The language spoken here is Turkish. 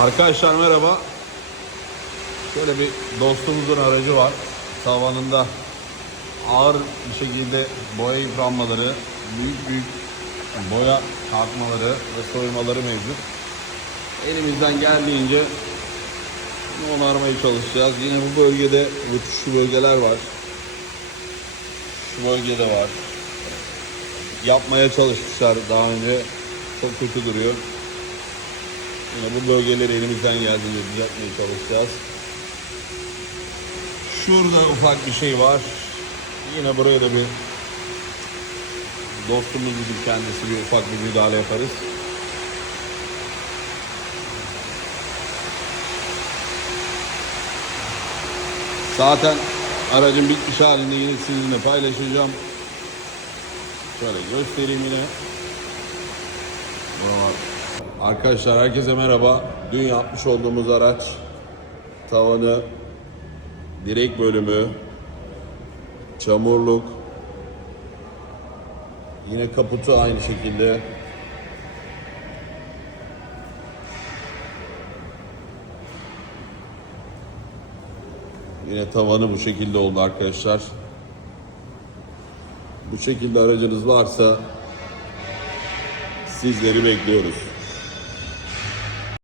Arkadaşlar merhaba. Şöyle bir dostumuzun aracı var. Tavanında ağır bir şekilde boya yıpranmaları, büyük büyük boya kalkmaları ve soymaları mevcut. Elimizden geldiğince bunu onarmaya çalışacağız. Yine bu bölgede uçuşlu bölgeler var. Şu bölgede var. Yapmaya çalışmışlar daha önce. Çok kötü duruyor. Yine bu bölgeleri elimizden geldiğince düzeltmeye çalışacağız. Şurada ufak bir şey var. Yine buraya da bir dostumuz gibi kendisi bir ufak bir müdahale yaparız. Zaten aracın bitmiş halinde yine sizinle paylaşacağım. Şöyle göstereyim yine. Bravo. Arkadaşlar herkese merhaba. Dün yapmış olduğumuz araç tavanı, direk bölümü, çamurluk, yine kaputu aynı şekilde. Yine tavanı bu şekilde oldu arkadaşlar. Bu şekilde aracınız varsa sizleri bekliyoruz.